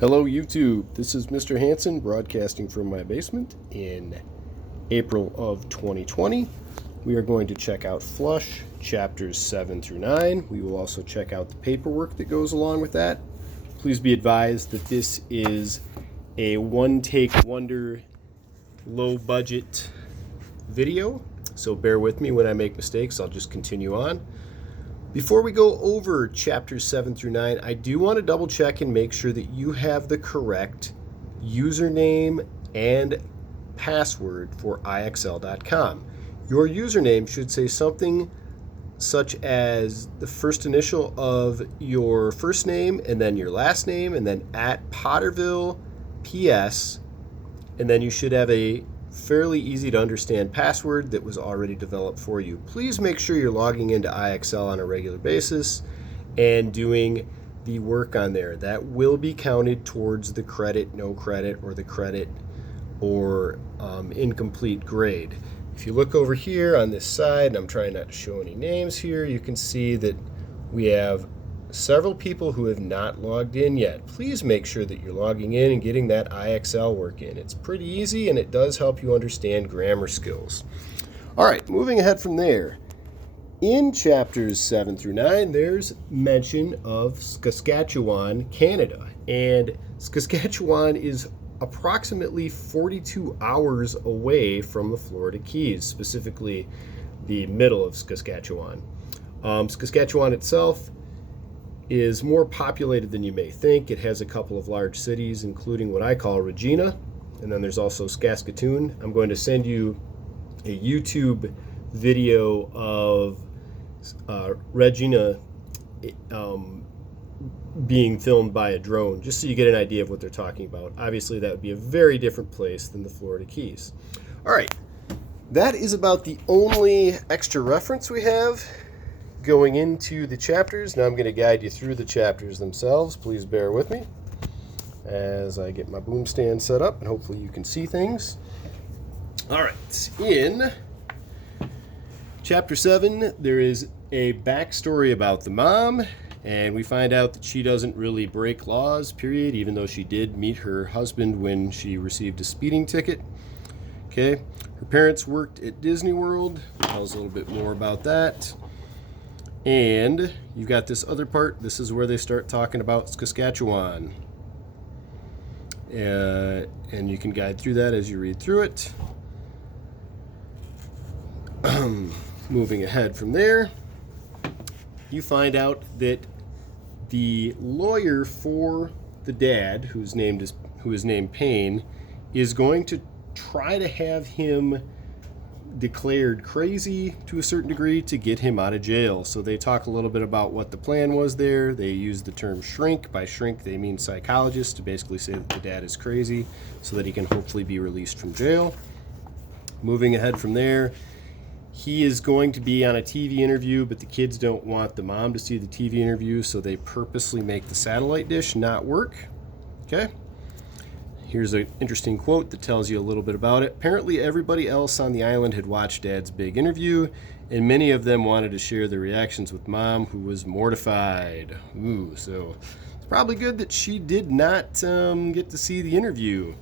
Hello YouTube, this is Mr. Hanson broadcasting from my basement in April of 2020. We are going to check out Flush, chapters 7 through 9. We will also check out the paperwork that goes along with that. Please be advised that this is a one-take wonder, low-budget video, so bear with me when I make mistakes. I'll just continue on. Before we go over chapters 7 through 9, I do want to double check and make sure that you have the correct username and password for IXL.com. Your username should say something such as the first initial of your first name and then your last name and then at Potterville PS, and then you should have a fairly easy to understand password that was already developed for you. Please make sure you're logging into IXL on a regular basis and doing the work on there. That will be counted towards the credit, no credit, or the credit or incomplete grade. If you look over here on this side, and I'm trying not to show any names here, you can see that we have several people who have not logged in yet. Please make sure that you're logging in and getting that IXL work in. It's pretty easy and it does help you understand grammar skills. All right, moving ahead from there. In chapters 7 through 9, there's mention of Saskatchewan, Canada. And Saskatchewan is approximately 42 hours away from the Florida Keys, specifically the middle of Saskatchewan. Saskatchewan itself is more populated than you may think. It has a couple of large cities, including what I call Regina, and then there's also Saskatoon. I'm going to send you a YouTube video of Regina being filmed by a drone, just so you get an idea of what they're talking about. Obviously, that would be a very different place than the Florida Keys. All right, that is about the only extra reference we have going into the chapters. Now I'm going to guide you through the chapters themselves. Please bear with me as I get my boom stand set up, and hopefully you can see things. All right, in chapter 7, there is a backstory about the mom, and we find out that she doesn't really break laws, period, even though she did meet her husband when she received a speeding ticket. Okay, her parents worked at Disney World. Tells a little bit more about that. And you've got this other part. This is where they start talking about Saskatchewan. And you can guide through that as you read through it. Moving ahead from there, you find out that the lawyer for the dad, who is named Payne, is going to try to have him declared crazy to a certain degree to get him out of jail. So they talk a little bit about what the plan was there. They use the term shrink. By shrink, they mean psychologist, to basically say that the dad is crazy so that he can hopefully be released from jail. Moving ahead from there, he is going to be on a TV interview, but the kids don't want the mom to see the TV interview, so they purposely make the satellite dish not work. Okay? Here's an interesting quote that tells you a little bit about it. Apparently, everybody else on the island had watched Dad's big interview, and many of them wanted to share their reactions with Mom, who was mortified. Ooh, so it's probably good that she did not get to see the interview.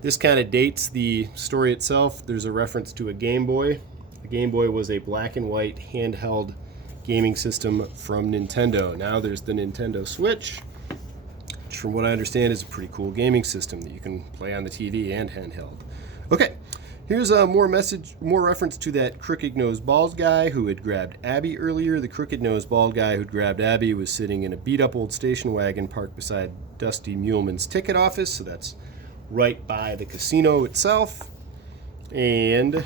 This kind of dates the story itself. There's a reference to a Game Boy. The Game Boy was a black and white handheld gaming system from Nintendo. Now there's the Nintendo Switch, which from what I understand is a pretty cool gaming system that you can play on the TV and handheld. Okay, here's more reference to that crooked-nosed bald guy who had grabbed Abby earlier. The crooked-nosed bald guy who'd grabbed Abby was sitting in a beat-up old station wagon parked beside Dusty Muleman's ticket office, so that's right by the casino itself. And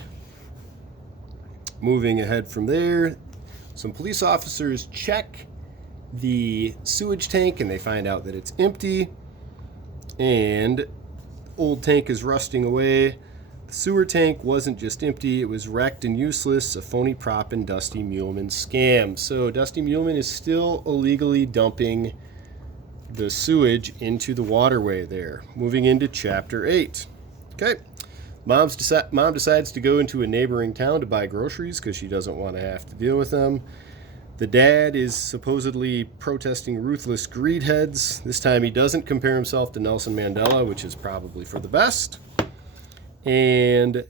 moving ahead from there, some police officers check the sewage tank and they find out that it's empty, and old tank is rusting away. The sewer tank wasn't just empty, it was wrecked and useless, a phony prop and Dusty Muleman scam. So Dusty Muleman is still illegally dumping the sewage into the waterway there. Moving into chapter 8. Okay, mom decides to go into a neighboring town to buy groceries because she doesn't want to have to deal with them. The dad is supposedly protesting ruthless greed heads. This time he doesn't compare himself to Nelson Mandela, which is probably for the best. And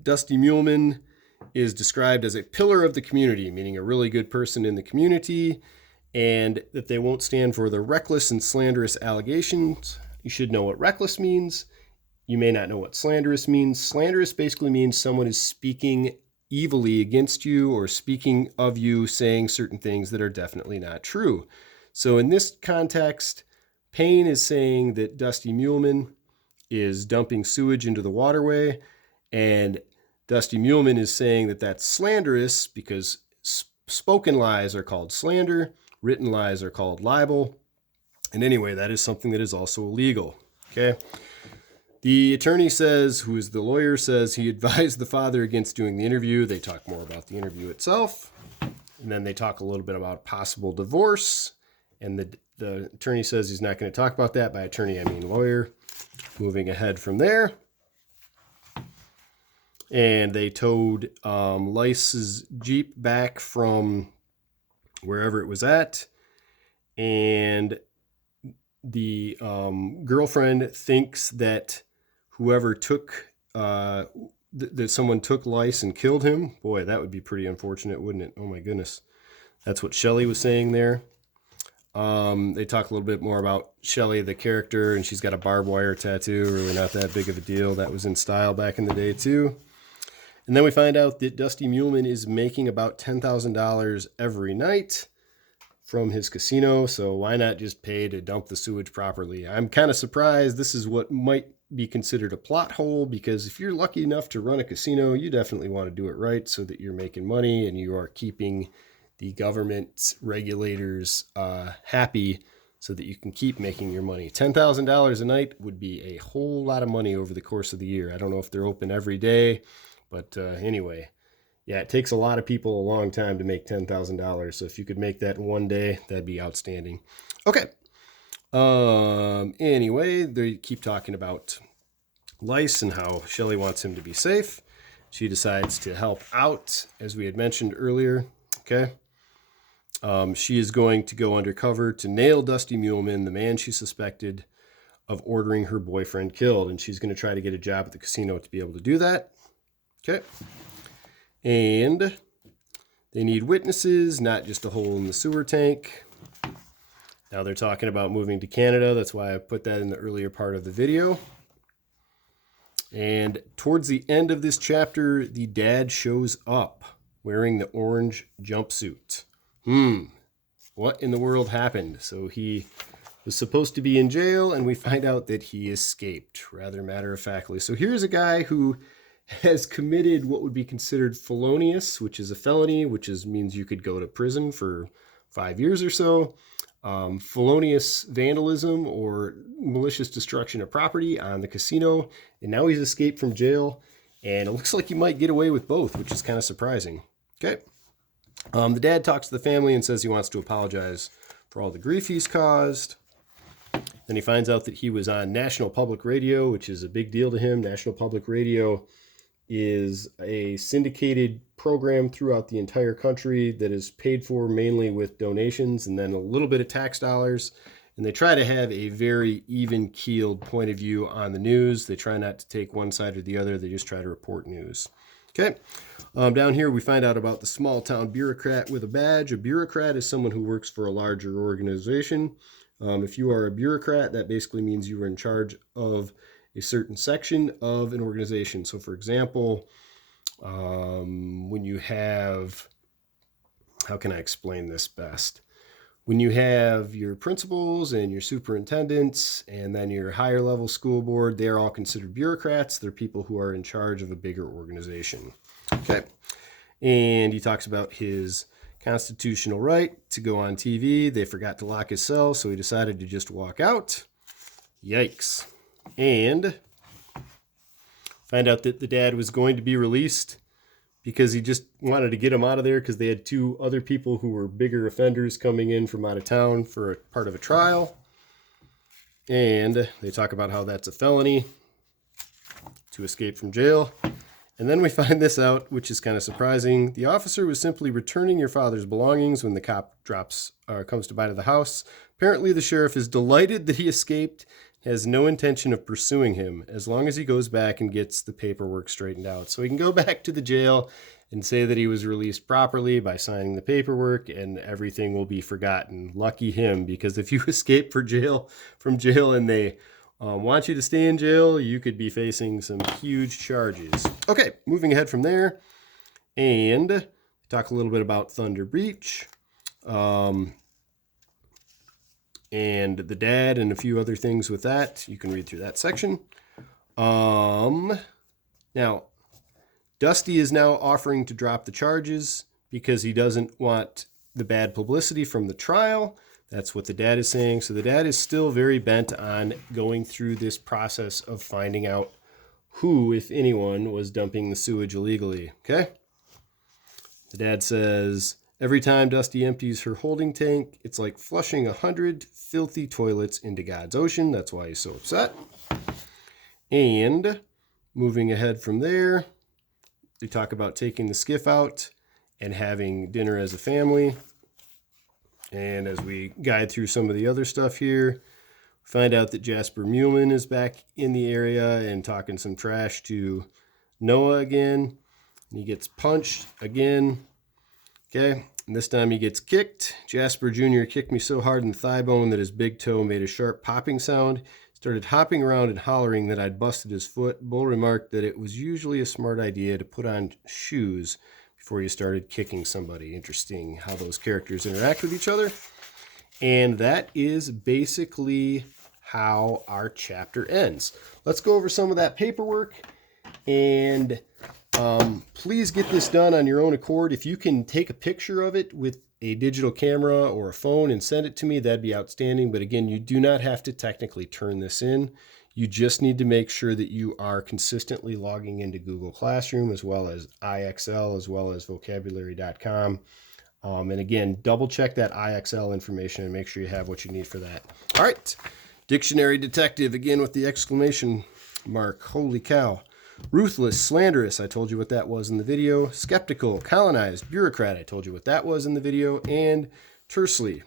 Dusty Muleman is described as a pillar of the community, meaning a really good person in the community, and that they won't stand for the reckless and slanderous allegations. You should know what reckless means. You may not know what slanderous means. Slanderous basically means someone is speaking evilly against you or speaking of you, saying certain things that are definitely not true. So in this context, Payne is saying that Dusty Muleman is dumping sewage into the waterway, and Dusty Muleman is saying that that's slanderous because spoken lies are called slander, written lies are called libel, and anyway, that is something that is also illegal. Okay. The attorney says, who is the lawyer, says he advised the father against doing the interview. They talk more about the interview itself. And then they talk a little bit about possible divorce. And the attorney says he's not going to talk about that. By attorney, I mean lawyer. Moving ahead from there. And they towed Lice's Jeep back from wherever it was at. And the girlfriend thinks that whoever took, that someone took Lice and killed him. Boy, that would be pretty unfortunate, wouldn't it? Oh my goodness. That's what Shelley was saying there. They talk a little bit more about Shelley, the character, and she's got a barbed wire tattoo. Really not that big of a deal. That was in style back in the day too. And then we find out that Dusty Muleman is making about $10,000 every night from his casino. So why not just pay to dump the sewage properly? I'm kind of surprised. This is what might be considered a plot hole, because if you're lucky enough to run a casino, you definitely want to do it right so that you're making money and you are keeping the government regulators happy so that you can keep making your money. $10,000 a night would be a whole lot of money over the course of the year. I don't know if they're open every day, but anyway, yeah, it takes a lot of people a long time to make $10,000. So if you could make that in one day, that'd be outstanding. Okay. Anyway, they keep talking about Lice and how Shelley wants him to be safe. She decides to help out, as we had mentioned earlier. Okay. She is going to go undercover to nail Dusty Muleman, the man she suspected of ordering her boyfriend killed. And she's going to try to get a job at the casino to be able to do that. Okay. And they need witnesses, not just a hole in the sewer tank. Now they're talking about moving to Canada. That's why I put that in the earlier part of the video. And towards the end of this chapter, the dad shows up wearing the orange jumpsuit. What in the world happened? So he was supposed to be in jail, and we find out that he escaped, rather matter-of-factly. So here's a guy who has committed what would be considered felonious, which is a felony, which means you could go to prison for 5 years or so. Felonious vandalism or malicious destruction of property on the casino. And now he's escaped from jail, and it looks like he might get away with both, which is kind of surprising. Okay. The dad talks to the family and says he wants to apologize for all the grief he's caused. Then he finds out that he was on National Public Radio, which is a big deal to him. National Public Radio is a syndicated program throughout the entire country that is paid for mainly with donations and then a little bit of tax dollars. And they try to have a very even-keeled point of view on the news. They try not to take one side or the other. They just try to report news. Okay. Down here, we find out about the small-town bureaucrat with a badge. A bureaucrat is someone who works for a larger organization. If you are a bureaucrat, that basically means you are in charge of a certain section of an organization. So, for example, when you have, how can I explain this best? When you have your principals and your superintendents and then your higher level school board, they're all considered bureaucrats. They're people who are in charge of a bigger organization. Okay. And he talks about his constitutional right to go on TV. They forgot to lock his cell, so he decided to just walk out. Yikes. And find out that the dad was going to be released because he just wanted to get him out of there because they had two other people who were bigger offenders coming in from out of town for a part of a trial. And they talk about how that's a felony to escape from jail. And then we find this out, which is kind of surprising. The officer was simply returning your father's belongings when the cop comes to buy to the house. Apparently, the sheriff is delighted that he escaped, has no intention of pursuing him as long as he goes back and gets the paperwork straightened out. So he can go back to the jail and say that he was released properly by signing the paperwork, and everything will be forgotten. Lucky him, because if you escape from jail and they want you to stay in jail, you could be facing some huge charges. Okay, moving ahead from there, and talk a little bit about Thunder Beach, and the dad, and a few other things with that. You can read through that section. Now, Dusty is now offering to drop the charges because he doesn't want the bad publicity from the trial. That's what the dad is saying. So the dad is still very bent on going through this process of finding out who, if anyone, was dumping the sewage illegally. Okay? The dad says, every time Dusty empties her holding tank, it's like flushing 100 filthy toilets into God's ocean. That's why he's so upset. And moving ahead from there, they talk about taking the skiff out and having dinner as a family. And as we guide through some of the other stuff here, find out that Jasper Muleman is back in the area and talking some trash to Noah again. And he gets punched again. Okay, and this time he gets kicked. Jasper Jr. kicked me so hard in the thigh bone that his big toe made a sharp popping sound. Started hopping around and hollering that I'd busted his foot. Bull remarked that it was usually a smart idea to put on shoes before you started kicking somebody. Interesting how those characters interact with each other. And that is basically how our chapter ends. Let's go over some of that paperwork, and please get this done on your own accord. If you can take a picture of it with a digital camera or a phone and send it to me, that'd be outstanding. But again, you do not have to technically turn this in. You just need to make sure that you are consistently logging into Google Classroom, as well as IXL, as well as vocabulary.com. And again, double check that IXL information and make sure you have what you need for that. All right. Dictionary detective, again with the exclamation mark. Holy cow. Ruthless, slanderous, I told you what that was in the video. Skeptical, colonized, bureaucrat, I told you what that was in the video. And tersely.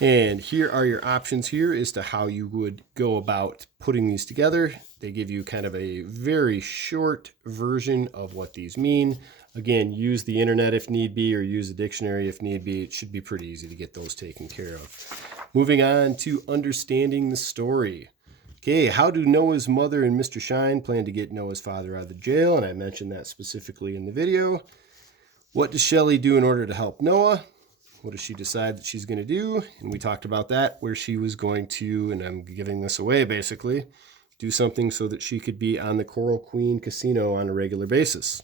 And here are your options here as to how you would go about putting these together. They give you kind of a very short version of what these mean. Again, use the internet if need be, or use a dictionary if need be. It should be pretty easy to get those taken care of. Moving on to understanding the story. Okay, how do Noah's mother and Mr. Shine plan to get Noah's father out of the jail? And I mentioned that specifically in the video. What does Shelley do in order to help Noah? What does she decide that she's going to do? And we talked about that, where she was going to, and I'm giving this away basically, do something so that she could be on the Coral Queen Casino on a regular basis.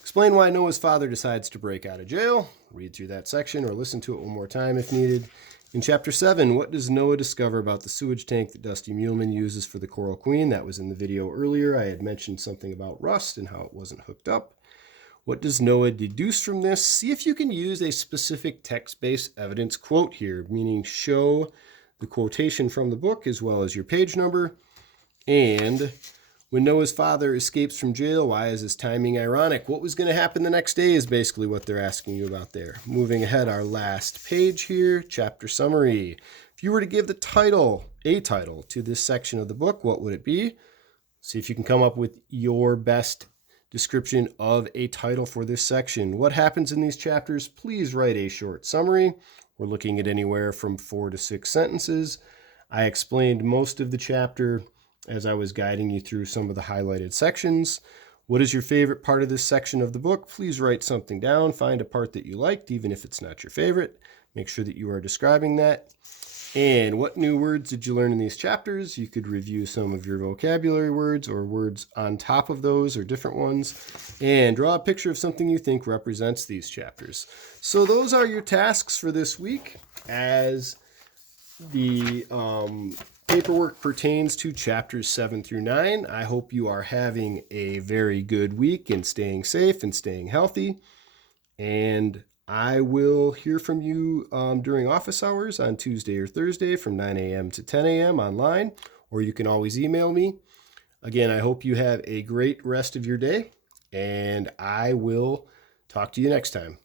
Explain why Noah's father decides to break out of jail. Read through that section or listen to it one more time if needed. In Chapter 7, what does Noah discover about the sewage tank that Dusty Muleman uses for the Coral Queen? That was in the video earlier. I had mentioned something about rust and how it wasn't hooked up. What does Noah deduce from this? See if you can use a specific text-based evidence quote here, meaning show the quotation from the book as well as your page number. And when Noah's father escapes from jail, why is his timing ironic? What was going to happen the next day is basically what they're asking you about there. Moving ahead, our last page here, chapter summary. If you were to give a title to this section of the book, what would it be? See if you can come up with your best description of a title for this section. What happens in these chapters? Please write a short summary. We're looking at anywhere from 4 to 6 sentences. I explained most of the chapter as I was guiding you through some of the highlighted sections. What is your favorite part of this section of the book? Please write something down. Find a part that you liked, even if it's not your favorite. Make sure that you are describing that. And what new words did you learn in these chapters? You could review some of your vocabulary words or words on top of those or different ones, and draw a picture of something you think represents these chapters. So those are your tasks for this week as the paperwork pertains to chapters 7 through 9. I hope you are having a very good week and staying safe and staying healthy. And I will hear from you during office hours on Tuesday or Thursday from 9 a.m. to 10 a.m. online, or you can always email me. Again, I hope you have a great rest of your day, and I will talk to you next time.